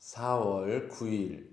4월 9일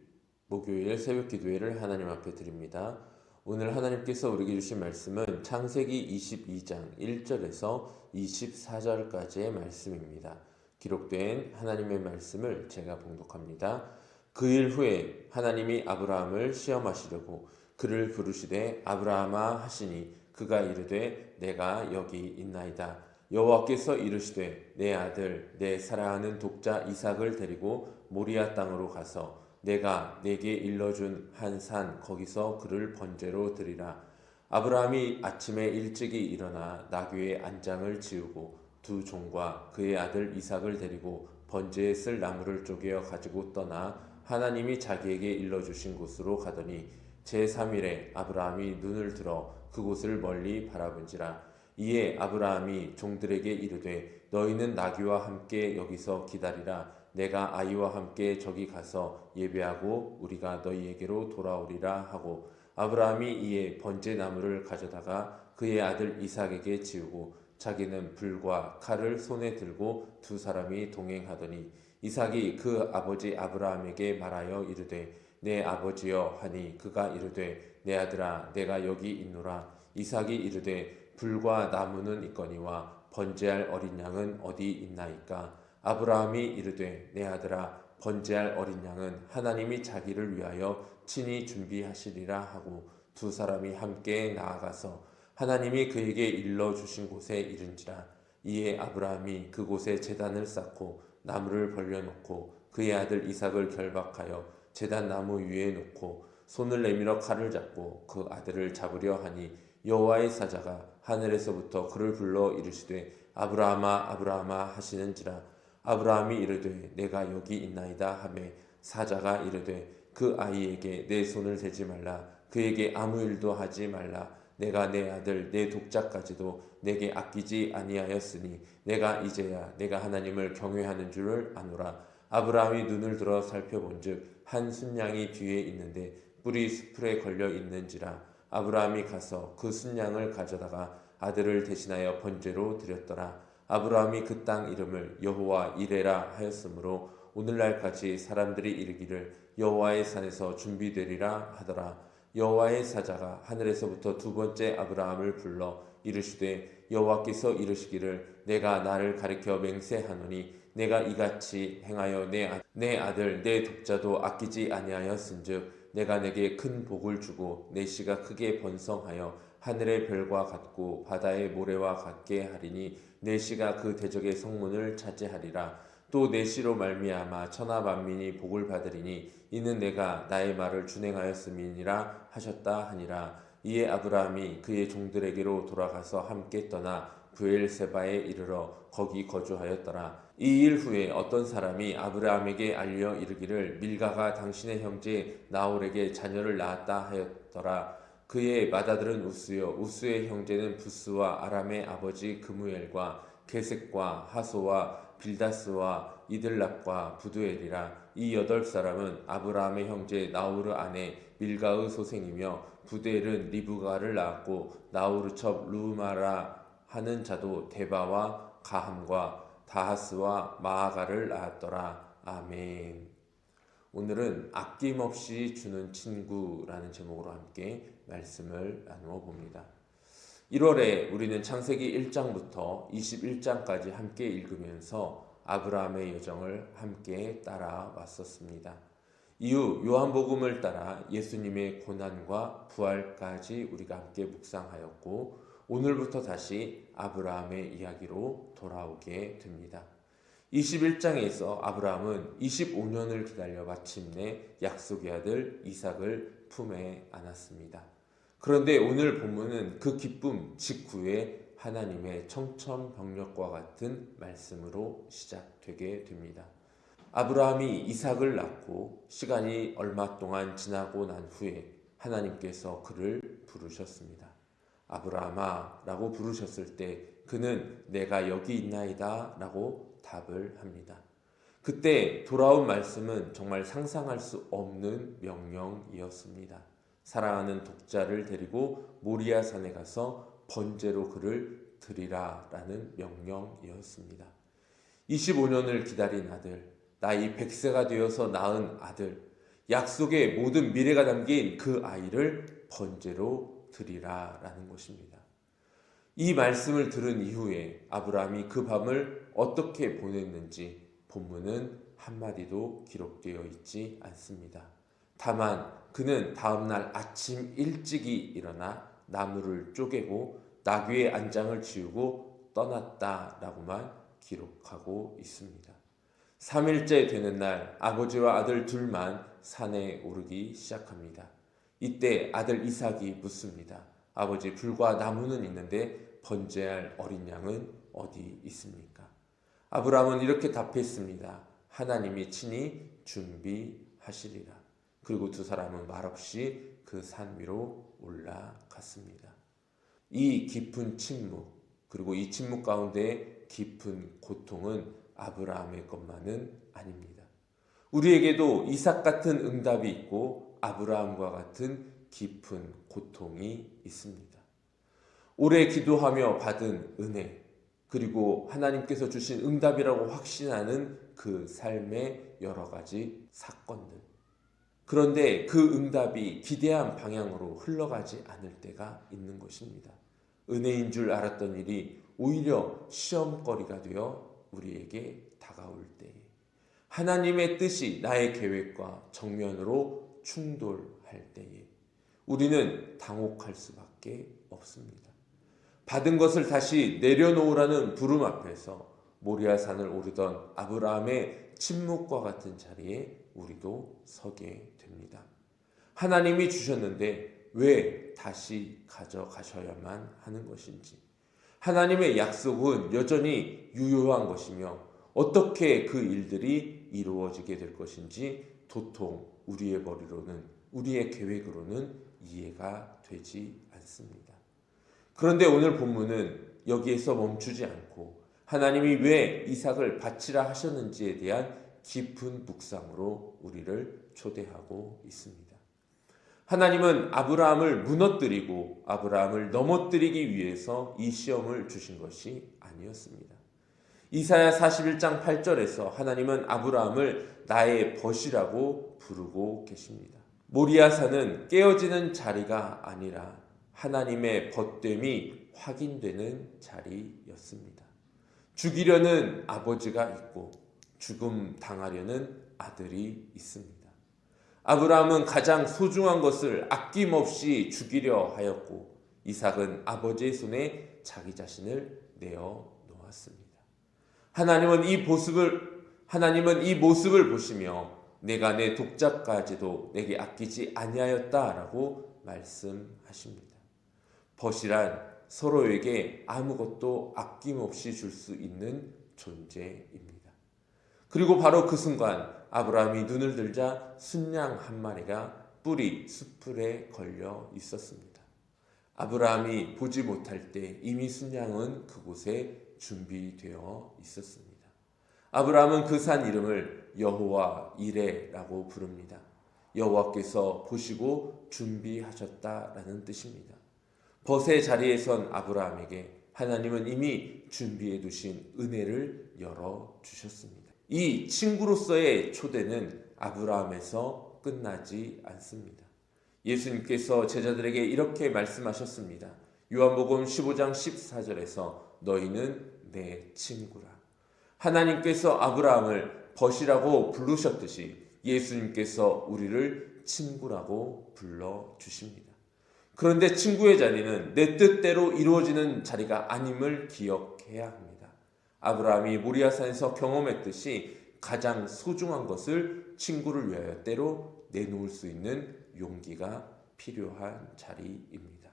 목요일 새벽 기도회를 하나님 앞에 드립니다. 오늘 하나님께서 우리에게 주신 말씀은 창세기 22장 1절에서 24절까지의 말씀입니다. 기록된 하나님의 말씀을 제가 봉독합니다. 그 일 후에 하나님이 아브라함을 시험하시려고 그를 부르시되 아브라함아 하시니 그가 이르되 내가 여기 있나이다. 여호와께서 이르시되 내 아들 내 사랑하는 독자 이삭을 데리고 모리아 땅으로 가서 내가 내게 일러준 한 산 거기서 그를 번제로 드리라. 아브라함이 아침에 일찍이 일어나 나귀의 안장을 지우고 두 종과 그의 아들 이삭을 데리고 번제에 쓸 나무를 쪼개어 가지고 떠나 하나님이 자기에게 일러주신 곳으로 가더니 제3일에 아브라함이 눈을 들어 그곳을 멀리 바라본지라. 이에 아브라함이 종들에게 이르되 너희는 나귀와 함께 여기서 기다리라. 내가 아이와 함께 저기 가서 예배하고 우리가 너희에게로 돌아오리라 하고 아브라함이 이에 번제 나무를 가져다가 그의 아들 이삭에게 지우고 자기는 불과 칼을 손에 들고 두 사람이 동행하더니 이삭이 그 아버지 아브라함에게 말하여 이르되 내 아버지여 하니 그가 이르되 내 아들아 내가 여기 있노라. 이삭이 이르되 불과 나무는 있거니와 번제할 어린 양은 어디 있나이까. 아브라함이 이르되 내 아들아 번제할 어린 양은 하나님이 자기를 위하여 친히 준비하시리라 하고 두 사람이 함께 나아가서 하나님이 그에게 일러 주신 곳에 이른지라. 이에 아브라함이 그곳에 제단을 쌓고 나무를 벌려놓고 그의 아들 이삭을 결박하여 제단 나무 위에 놓고 손을 내밀어 칼을 잡고 그 아들을 잡으려 하니 여호와의 사자가 하늘에서부터 그를 불러 이르시되 아브라함아 아브라함아 하시는지라. 아브라함이 이르되 내가 여기 있나이다 하매 사자가 이르되 그 아이에게 내 손을 대지 말라. 그에게 아무 일도 하지 말라. 내가 내 아들 내 독자까지도 내게 아끼지 아니하였으니 내가 이제야 내가 하나님을 경외하는 줄을 아노라. 아브라함이 눈을 들어 살펴본즉 한 순양이 뒤에 있는데 뿔이 수풀에 걸려 있는지라. 아브라함이 가서 그 순양을 가져다가 아들을 대신하여 번제로 드렸더라. 아브라함이 그 땅 이름을 여호와 이레라 하였으므로 오늘날까지 사람들이 이르기를 여호와의 산에서 준비되리라 하더라. 여호와의 사자가 하늘에서부터 두 번째 아브라함을 불러 이르시되 여호와께서 이르시기를 내가 나를 가리켜 맹세하노니 내가 이같이 행하여 내 아들 내 독자도 아끼지 아니하였은즉 내가 내게 큰 복을 주고 내 씨가 크게 번성하여 하늘의 별과 같고 바다의 모래와 같게 하리니 내 씨가 그 대적의 성문을 차지하리라. 또 내 씨로 말미암아 천하 만민이 복을 받으리니 이는 내가 나의 말을 준행하였음이니라 하셨다 하니라. 이에 아브라함이 그의 종들에게로 돌아가서 함께 떠나 브엘세바에 이르러 거기 거주하였더라. 이 일 후에 어떤 사람이 아브라함에게 알려 이르기를 밀가가 당신의 형제 나홀에게 자녀를 낳았다 하였더라. 그의 맏아들은 우스요 우스의 형제는 부스와 아람의 아버지 그무엘과 게색과 하소와 빌다스와 이들랍과 부두엘이라. 이 8사람은 아브라함의 형제 나우르 아내 밀가의 소생이며 부두엘은 리브가를 낳았고 나우르 첩 루마라 하는 자도 데바와 가함과 다하스와 마아가를 낳았더라. 아멘. 오늘은 아낌없이 주는 친구라는 제목으로 함께 말씀을 나누어 봅니다. 1월에 우리는 창세기 1장부터 21장까지 함께 읽으면서 아브라함의 여정을 함께 따라왔었습니다. 이후 요한복음을 따라 예수님의 고난과 부활까지 우리가 함께 묵상하였고 오늘부터 다시 아브라함의 이야기로 돌아오게 됩니다. 21장에서 아브라함은 25년을 기다려 마침내 약속의 아들 이삭을 품에 안았습니다. 그런데 오늘 본문은 그 기쁨 직후에 하나님의 청천벽력과 같은 말씀으로 시작되게 됩니다. 아브라함이 이삭을 낳고 시간이 얼마 동안 지나고 난 후에 하나님께서 그를 부르셨습니다. 아브라함아 라고 부르셨을 때 그는 내가 여기 있나이다 라고 답을 합니다. 그때 돌아온 말씀은 정말 상상할 수 없는 명령이었습니다. 사랑하는 독자를 데리고 모리아 산에 가서 번제로 그를 드리라 라는 명령이었습니다. 25년을 기다린 아들, 나이 100세가 되어서 낳은 아들, 약속의 모든 미래가 담긴 그 아이를 번제로 드리라 라는 것입니다. 이 말씀을 들은 이후에 아브라함이 그 밤을 어떻게 보냈는지 본문은 한마디도 기록되어 있지 않습니다. 다만 그는 다음날 아침 일찍이 일어나 나무를 쪼개고 나귀의 안장을 지우고 떠났다라고만 기록하고 있습니다. 3일째 되는 날 아버지와 아들 둘만 산에 오르기 시작합니다. 이때 아들 이삭이 묻습니다. 아버지, 불과 나무는 있는데 번제할 어린 양은 어디 있습니까? 아브라함은 이렇게 답했습니다. 하나님이 친히 준비하시리라. 그리고 두 사람은 말없이 그 산 위로 올라갔습니다. 이 깊은 침묵, 그리고 이 침묵 가운데 깊은 고통은 아브라함의 것만은 아닙니다. 우리에게도 이삭 같은 응답이 있고 아브라함과 같은 깊은 고통이 있습니다. 오래 기도하며 받은 은혜, 그리고 하나님께서 주신 응답이라고 확신하는 그 삶의 여러 가지 사건들. 그런데 그 응답이 기대한 방향으로 흘러가지 않을 때가 있는 것입니다. 은혜인 줄 알았던 일이 오히려 시험거리가 되어 우리에게 다가올 때에 하나님의 뜻이 나의 계획과 정면으로 충돌할 때에 우리는 당혹할 수밖에 없습니다. 받은 것을 다시 내려놓으라는 부름 앞에서 모리아산을 오르던 아브라함의 침묵과 같은 자리에 우리도 서게 됩니다. 하나님이 주셨는데 왜 다시 가져가셔야만 하는 것인지, 하나님의 약속은 여전히 유효한 것이며 어떻게 그 일들이 이루어지게 될 것인지 도통 우리의 머리로는, 우리의 계획으로는 이해가 되지 않습니다. 그런데 오늘 본문은 여기에서 멈추지 않고 하나님이 왜 이삭을 바치라 하셨는지에 대한 깊은 묵상으로 우리를 초대하고 있습니다. 하나님은 아브라함을 무너뜨리고 아브라함을 넘어뜨리기 위해서 이 시험을 주신 것이 아니었습니다. 이사야 41장 8절에서 하나님은 아브라함을 나의 벗이라고 부르고 계십니다. 모리아산은 깨어지는 자리가 아니라 하나님의 벗됨이 확인되는 자리였습니다. 죽이려는 아버지가 있고 죽음 당하려는 아들이 있습니다. 아브라함은 가장 소중한 것을 아낌없이 죽이려 하였고 이삭은 아버지의 손에 자기 자신을 내어 놓았습니다. 하나님은 이 모습을 보시며 내가 내 독자까지도 내게 아끼지 아니하였다라고 말씀하십니다. 벗이란 서로에게 아무것도 아낌없이 줄 수 있는 존재입니다. 그리고 바로 그 순간 아브라함이 눈을 들자 순양 한 마리가 뿌리 숯불에 걸려 있었습니다. 아브라함이 보지 못할 때 이미 순양은 그곳에 준비되어 있었습니다. 아브라함은 그 산 이름을 여호와 이레라고 부릅니다. 여호와께서 보시고 준비하셨다라는 뜻입니다. 벗의 자리에 선 아브라함에게 하나님은 이미 준비해 두신 은혜를 열어주셨습니다. 이 친구로서의 초대는 아브라함에서 끝나지 않습니다. 예수님께서 제자들에게 이렇게 말씀하셨습니다. 요한복음 15장 14절에서 너희는 내 친구라. 하나님께서 아브라함을 벗이라고 부르셨듯이 예수님께서 우리를 친구라고 불러주십니다. 그런데 친구의 자리는 내 뜻대로 이루어지는 자리가 아님을 기억해야 합니다. 아브라함이 모리아산에서 경험했듯이 가장 소중한 것을 친구를 위하여 때로 내놓을 수 있는 용기가 필요한 자리입니다.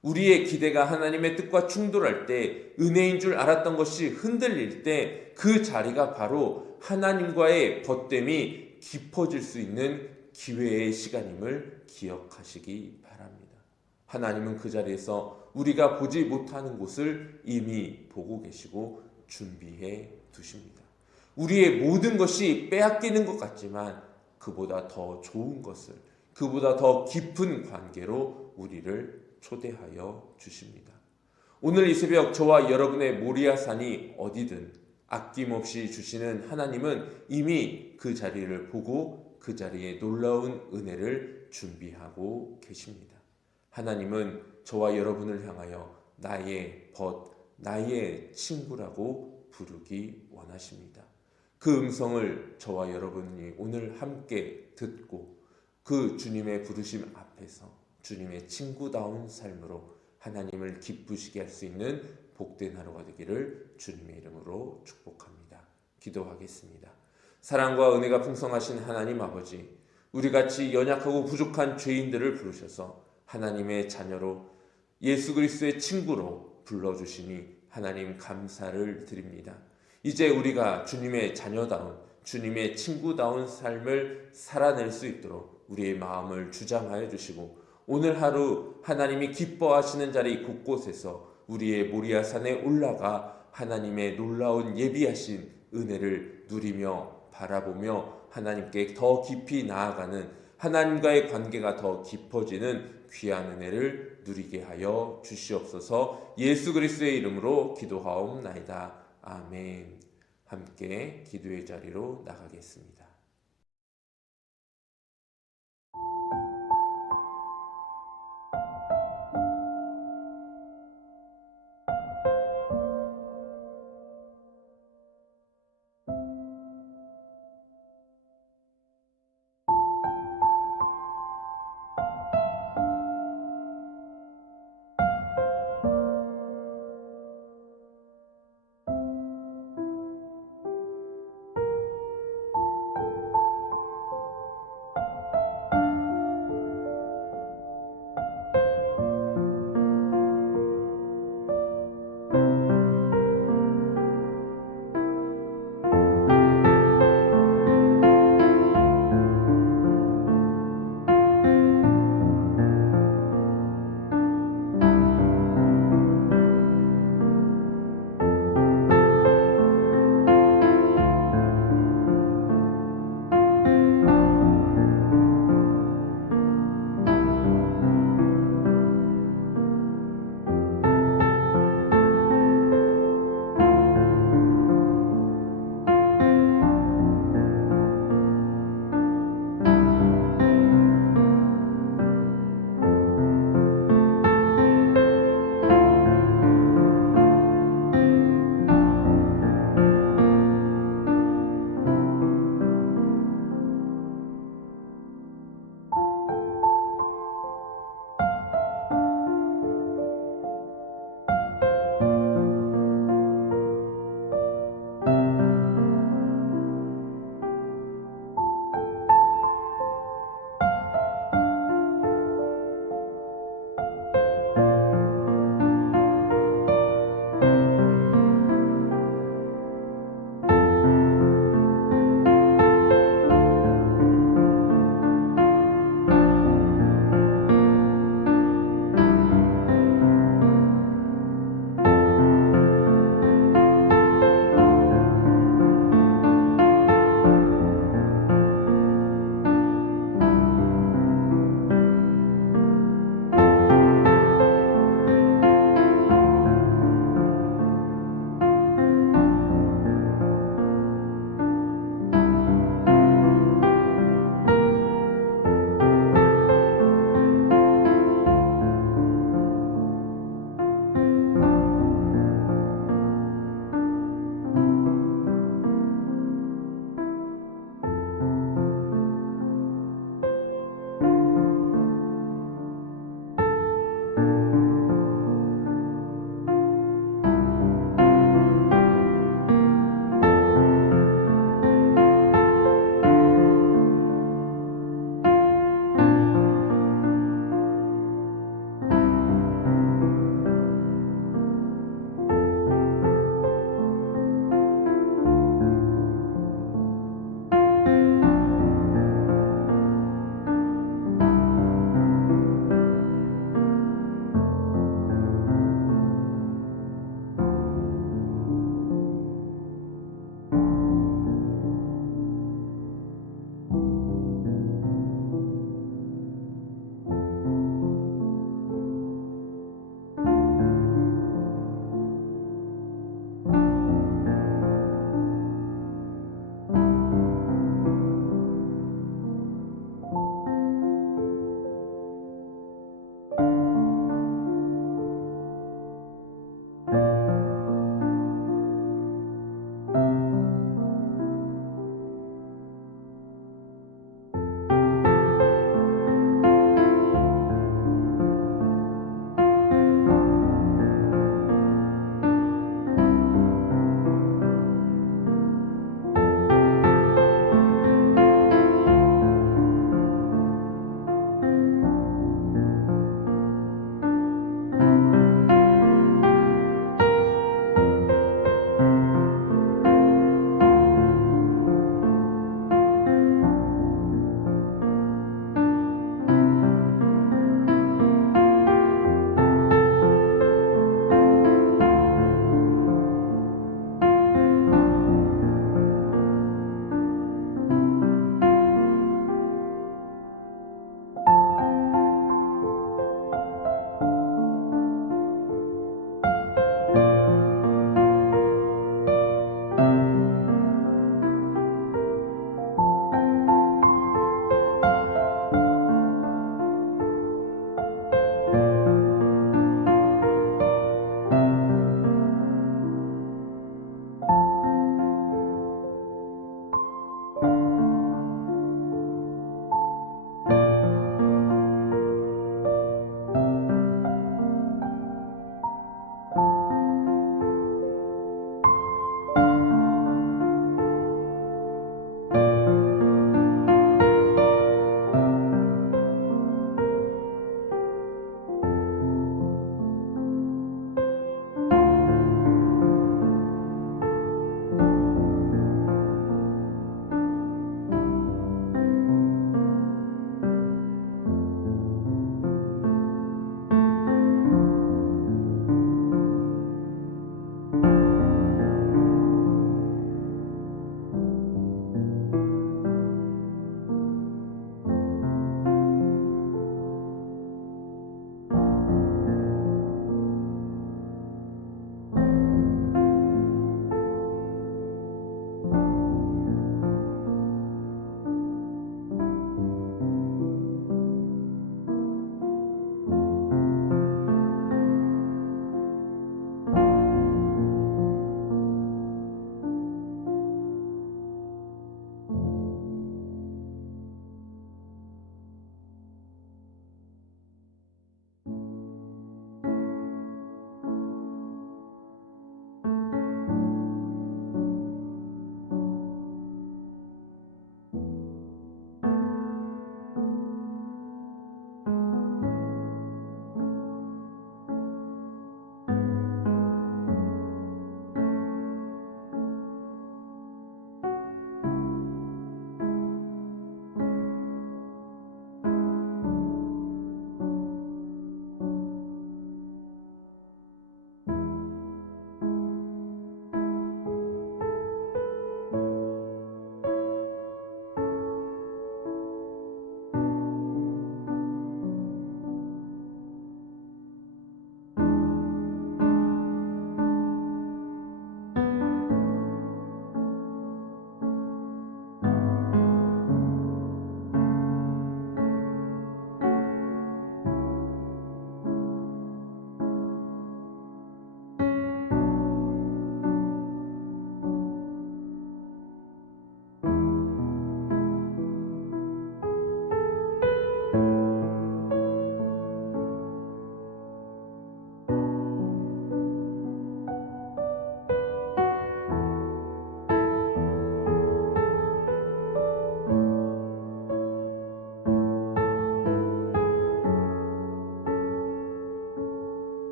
우리의 기대가 하나님의 뜻과 충돌할 때, 은혜인 줄 알았던 것이 흔들릴 때 그 자리가 바로 하나님과의 벗됨이 깊어질 수 있는 기회의 시간임을 기억하시기 바랍니다. 하나님은 그 자리에서 우리가 보지 못하는 곳을 이미 보고 계시고 준비해 두십니다. 우리의 모든 것이 빼앗기는 것 같지만 그보다 더 좋은 것을, 그보다 더 깊은 관계로 우리를 초대하여 주십니다. 오늘 이 새벽 저와 여러분의 모리아산이 어디든 아낌없이 주시는 하나님은 이미 그 자리를 보고 그 자리에 놀라운 은혜를 준비하고 계십니다. 하나님은 저와 여러분을 향하여 나의 벗, 나의 친구라고 부르기 원하십니다. 그 음성을 저와 여러분이 오늘 함께 듣고 그 주님의 부르심 앞에서 주님의 친구다운 삶으로 하나님을 기쁘시게 할 수 있는 복된 하루가 되기를 주님의 이름으로 축복합니다. 기도하겠습니다. 사랑과 은혜가 풍성하신 하나님 아버지, 우리같이 연약하고 부족한 죄인들을 부르셔서 하나님의 자녀로 예수 그리스도의 친구로 불러주시니 하나님 감사를 드립니다. 이제 우리가 주님의 자녀다운 주님의 친구다운 삶을 살아낼 수 있도록 우리의 마음을 주장하여 주시고 오늘 하루 하나님이 기뻐하시는 자리 곳곳에서 우리의 모리아산에 올라가 하나님의 놀라운 예비하신 은혜를 누리며 바라보며 하나님께 더 깊이 나아가는 하나님과의 관계가 더 깊어지는 귀한 은혜를 누리게 하여 주시옵소서. 예수 그리스도의 이름으로 기도하옵나이다. 아멘. 함께 기도의 자리로 나가겠습니다.